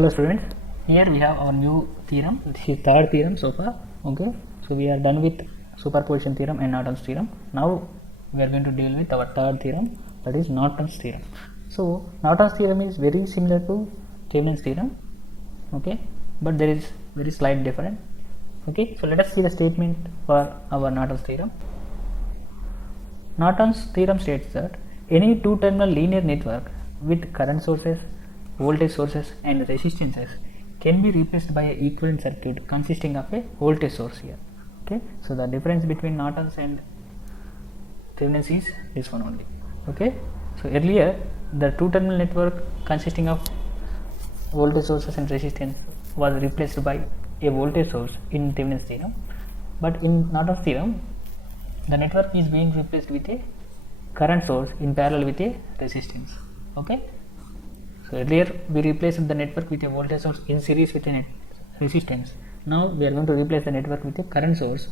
Hello students, here we have our new theorem. This is third theorem so far. Okay, so we are done with superposition theorem and Norton's theorem. Now we are going to deal with our third theorem, that is Norton's theorem. So Norton's theorem is very similar to Thevenin's theorem, okay, but there is very slight difference. Okay, so let us see the statement for our Norton's theorem. Norton's theorem states that any two-terminal linear network with current sources, voltage sources and resistances can be replaced by an equivalent circuit consisting of a voltage source here. Okay, so the difference between Norton's and Thevenin's is this one only. Okay, so earlier the two-terminal network consisting of voltage sources and resistance was replaced by a voltage source in Thevenin's theorem, but in Norton's theorem the network is being replaced with a current source in parallel with a resistance. Okay, so earlier we replaced the network with a voltage source in series with a resistance. Now we are going to replace the network with a current source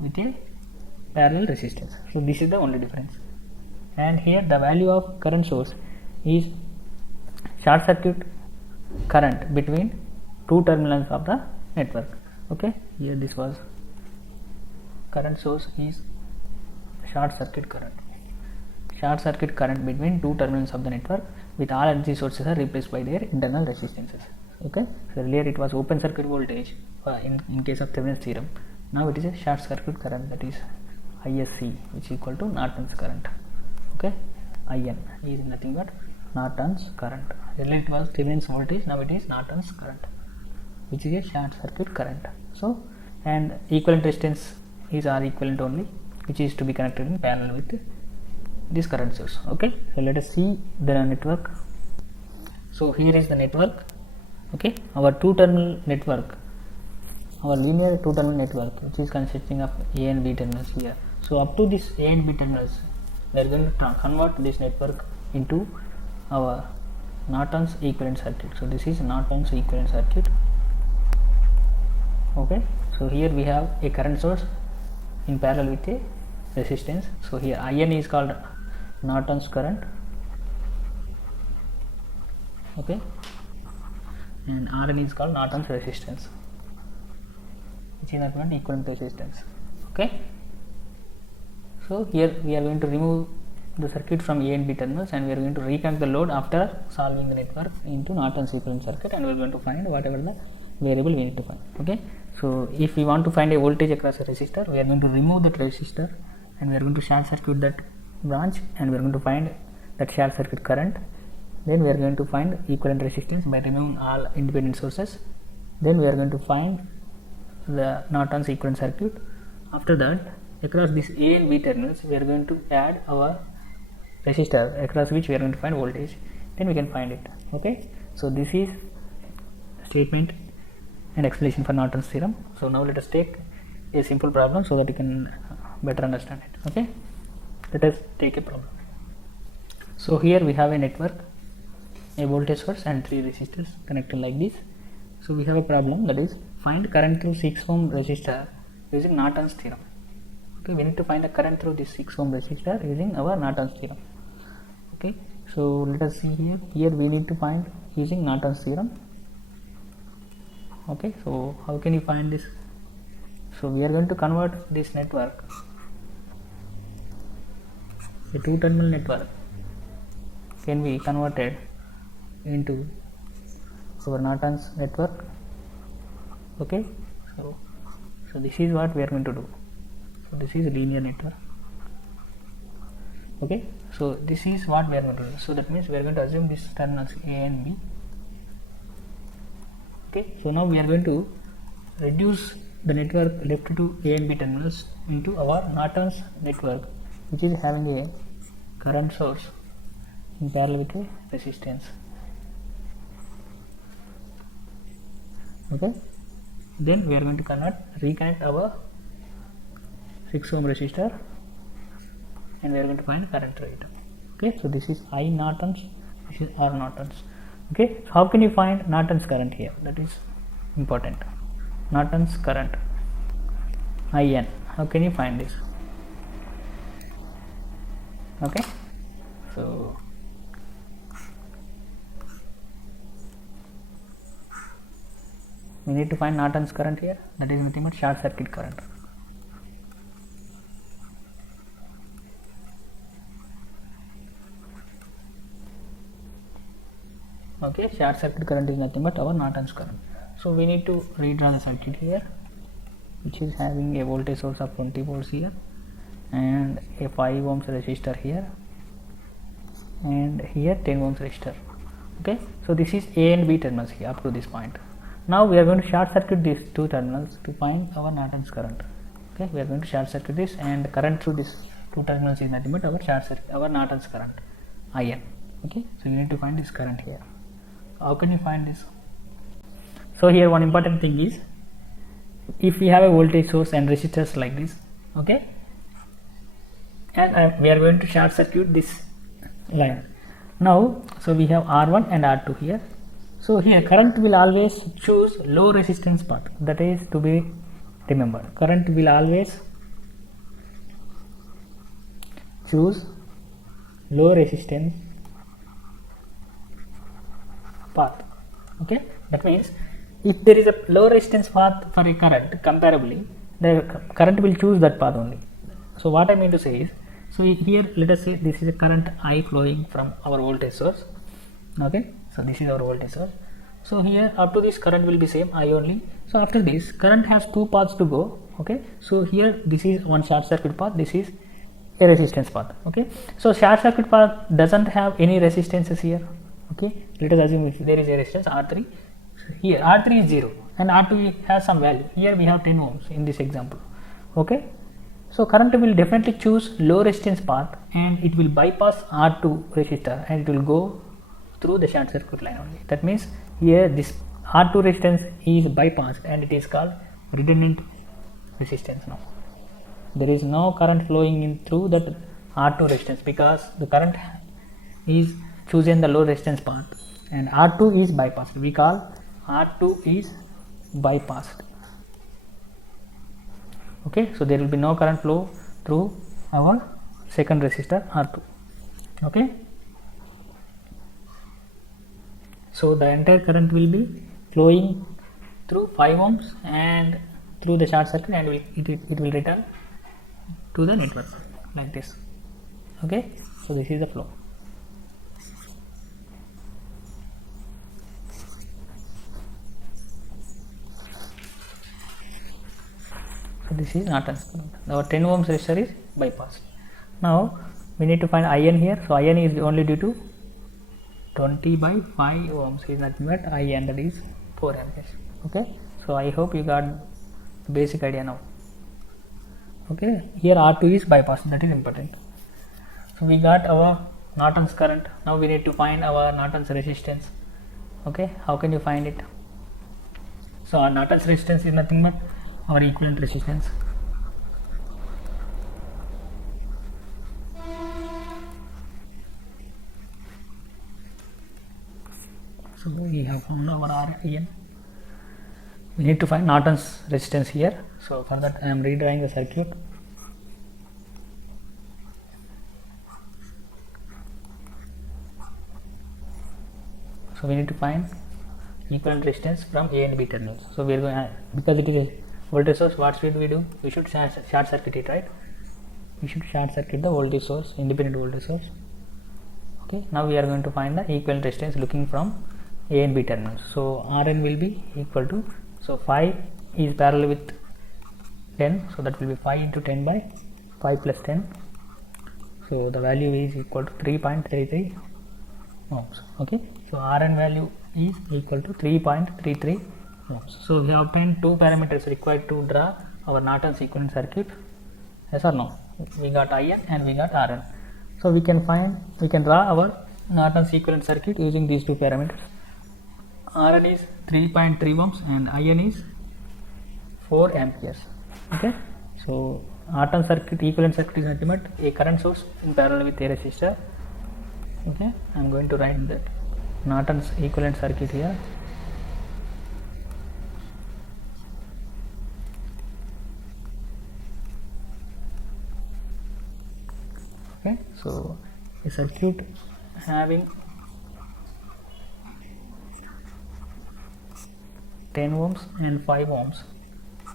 with a parallel resistance. So this is the only difference. And here the value of current source is short circuit current between two terminals of the network. Okay, here this was current source is short circuit current. Short circuit current between two terminals of the network with all energy sources are replaced by their internal resistances. Okay, so earlier it was open circuit voltage in case of Thevenin's theorem. Now it is a short circuit current, that is ISC, which is equal to Norton's current. Okay, IN is nothing but Norton's current. Earlier it was Thevenin's voltage, now it is Norton's current, which is a short circuit current. So, and equivalent resistance is R equivalent only, which is to be connected in parallel with this current source. Okay, so let us see the network. So here is the network. Okay, our two-terminal network, our linear two-terminal network, which is consisting of A and B terminals here. So up to this A and B terminals, we are going to convert this network into our Norton's equivalent circuit. So this is Norton's equivalent circuit. Okay, so here we have a current source in parallel with a resistance. So here IN is called Norton's current. Okay, and RN is called Norton's resistance, which is not equivalent resistance. Okay, so here we are going to remove the circuit from A and B terminals, and we are going to reconnect the load after solving the network into Norton's equivalent circuit, and we are going to find whatever the variable we need to find. Okay, so if we want to find a voltage across a resistor, we are going to remove that resistor and we are going to short circuit that branch, and we are going to find that short circuit current. Then we are going to find equivalent resistance by removing all independent sources. Then we are going to find the Norton's equivalent circuit. After that, across this A and B terminals, we are going to add our resistor across which we are going to find voltage. Then we can find it. Okay, so this is statement and explanation for Norton's theorem. So now let us take a simple problem so that you can better understand it. Okay, let us take a problem. So here we have a network, a voltage source and three resistors connected like this. So we have a problem, that is find current through 6 ohm resistor using Norton's theorem. Okay, we need to find the current through this 6 ohm resistor using our Norton's theorem. Okay, so let us see here. Here we need to find using Norton's theorem. Okay, so how can you find this? So we are going to convert this network, a two-terminal network can be converted into our Norton's network. Okay, so this is what we are going to do. So this is a linear network. Okay, so this is what we are going to do. So that means we are going to assume this terminals A and B. Okay, so now we are going to reduce the network left to A and B terminals into our Norton's network, which is having a current source in parallel with a resistance. Okay, then we are going to reconnect our 6 ohm resistor, and we are going to find current rate. Okay, so this is I Norton's, this is R Norton's. Okay, so how can you find Norton's current here? That is important. Norton's current IN, how can you find this? Okay, so we need to find Norton's current here, that is nothing but short circuit current. Okay, short circuit current is nothing but our Norton's current. So we need to redraw the circuit here, which is having a voltage source of 20 volts here and a 5 ohms resistor here and here 10 ohms resistor. Okay, so this is A and B terminals here up to this point. Now we are going to short circuit these two terminals to find our Norton's current. Okay, we are going to short circuit this, and the current through these two terminals is nothing but our Norton's current, IN. Okay, so you need to find this current here. How can you find this? So here one important thing is, if we have a voltage source and resistors like this, okay, and we are going to short circuit this line. Now, so we have R1 and R2 here. So here current will always choose low resistance path. That is to be remembered. Current will always choose low resistance path. Okay, that means if there is a low resistance path for a current, comparably the current will choose that path only. So what I mean to say is, so here let us say this is a current I flowing from our voltage source. Okay, so this is our voltage source. So here up to this current will be same, I only. So after this current has two paths to go. Okay, so here this is one short circuit path, this is a resistance path. Okay, so short circuit path doesn't have any resistances here. Okay, let us assume if there is a resistance R3, so here R3 is 0 and R2 has some value. Here we have 10 ohms in this example. Okay, so current will definitely choose low resistance path and it will bypass R2 resistor and it will go through the short circuit line only. That means here this R2 resistance is bypassed and it is called redundant resistance. Now there is no current flowing in through that R2 resistance because the current is choosing the low resistance path and R2 is bypassed. We call R2 is bypassed. Okay, so there will be no current flow through our second resistor R2. Okay, so the entire current will be flowing through 5 ohms and through the short circuit, and it will return to the network like this. Okay, so this is the flow. So this is Norton's current. Our 10 ohms resistor is bypassed. Now we need to find IN here. So IN is only due to 20 by 5 ohms is nothing but IN, that is 4 amperes. Okay, so I hope you got the basic idea now. Okay, here R2 is bypassed, that is important. So we got our Norton's current. Now we need to find our Norton's resistance. Okay, how can you find it? So our Norton's resistance is nothing but our equivalent resistance. So we have found our RN. We need to find Norton's resistance here. So for that I am redrawing the circuit. So we need to find equivalent resistance from A and B terminals. So we are going, because it is a voltage source, what should we do? We should short circuit it, right? We should short circuit the voltage source, independent voltage source. Okay, now we are going to find the equivalent resistance looking from A and B terminals. So Rn will be equal to, so 5 is parallel with 10, so that will be 5 into 10 by 5 plus 10. So the value is equal to 3.33 ohms. Okay, so Rn value is equal to 3.33 ohms. So we have obtained two parameters required to draw our Norton's equivalent circuit. Yes or no? We got IN and we got Rn. So we can draw our Norton's equivalent circuit using these two parameters. Rn is 3.3 ohms and IN is 4 amperes. Okay, so Norton circuit, equivalent circuit is nothing but a current source in parallel with a resistor. Okay, I am going to write that Norton's equivalent circuit here. Okay, so a circuit having 10 ohms and 5 ohms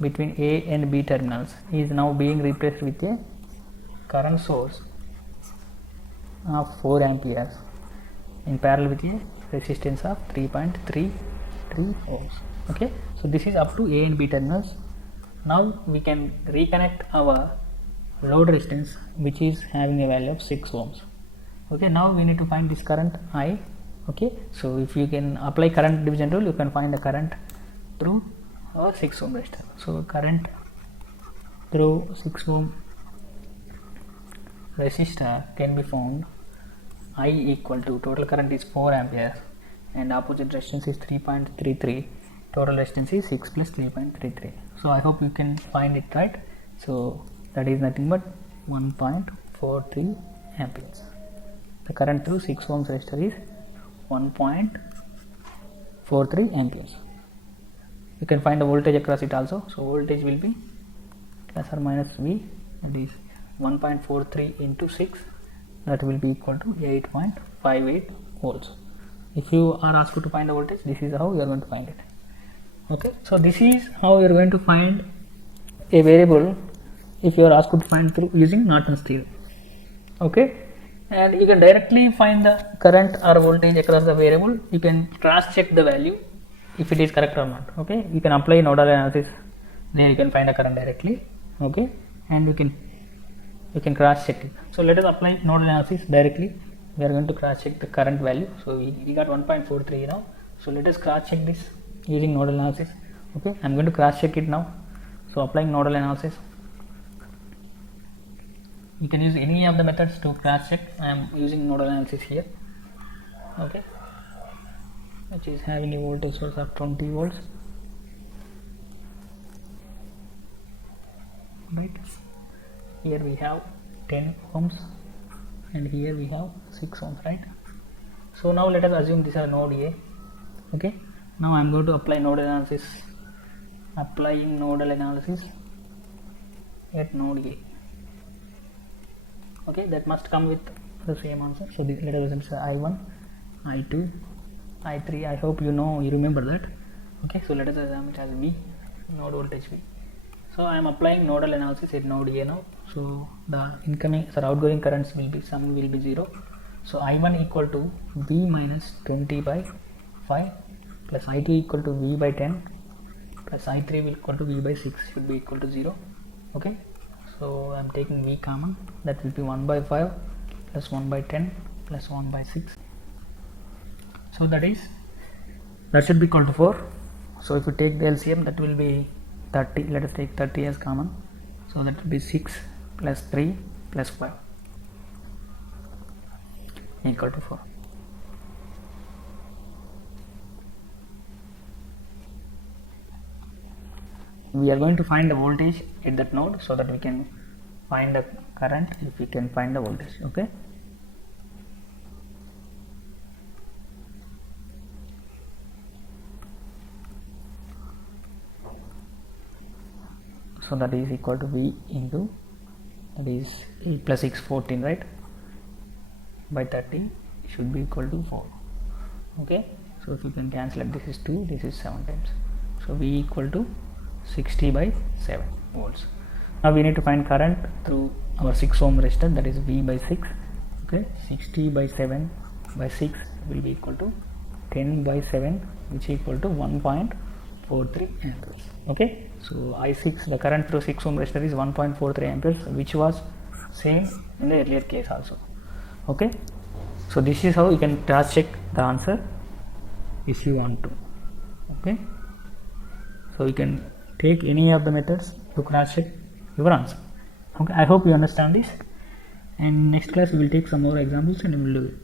between A and B terminals is now being replaced with a current source of 4 amperes in parallel with a resistance of 3.33 ohms. Okay, so this is up to A and B terminals. Now we can reconnect our load resistance, which is having a value of 6 ohms. Okay, now we need to find this current I. Okay, so if you can apply current division rule, you can find the current through our 6 ohm resistor. So current through 6 ohm resistor can be found I equal to, total current is 4 amperes and opposite resistance is 3.33, total resistance is 6 plus 3.33. So I hope you can find it right. So that is nothing but 1.43 amperes. The current through 6 ohms resistor is 1.43 amperes. You can find the voltage across it also. So voltage will be plus or minus V, that is 1.43 into 6, that will be equal to 8.58 volts. If you are asked to find the voltage, this is how you are going to find it. Okay, so this is how you are going to find a variable if you are asked to find through using Norton's theorem. Okay, and you can directly find the current or voltage across the variable. You can cross check the value if it is correct or not. Okay, you can apply nodal analysis, there you can find the current directly. Okay, and you can cross check it. So let us apply nodal analysis directly. We are going to cross check the current value. So we got 1.43 now. So let us cross check this using nodal analysis. Okay, I am going to cross check it now. So applying nodal analysis, you can use any of the methods to cross check. I am using nodal analysis here. Okay, which is having a voltage source of 20 volts. Right, here we have 10 ohms and here we have 6 ohms, right? So now let us assume this is node A. Okay, now I am going to apply nodal analysis. Applying nodal analysis at node A. Okay, that must come with the same answer. So let us assume I1, I2, I3. I hope you remember that. Okay, so let us assume it as V, node voltage V. So I am applying nodal analysis at node A now. So the outgoing currents will be, sum will be 0. So I1 equal to V minus 20 by 5 plus I2 equal to V by 10 plus I3 will equal to V by 6, should be equal to 0. Okay, so I am taking V common, that will be 1 by 5 plus 1 by 10 plus 1 by 6. So that should be equal to 4. So if you take the LCM, that will be 30. Let us take 30 as common. So that will be 6 plus 3 plus 5 equal to 4. We are going to find the voltage at that node so that we can find the current if we can find the voltage. Okay, so that is equal to V into, that is 8 plus 6, 14, right, by 30 should be equal to 4. Okay, so if you can cancel it, this is 2, this is 7 times. So V equal to 60 by 7 volts. Now we need to find current through our 6 ohm resistor, that is V by 6. Okay, 60 by 7 by 6 will be equal to 10 by 7, which is equal to 1.43 amperes. Okay, so I6, the current through 6 ohm resistor is 1.43 amperes, which was same in the earlier case also. Okay, so this is how you can cross check the answer if you want to. Okay, so you can take any of the methods to cross check your answer. Okay, I hope you understand this, and next class we will take some more examples and we will do it.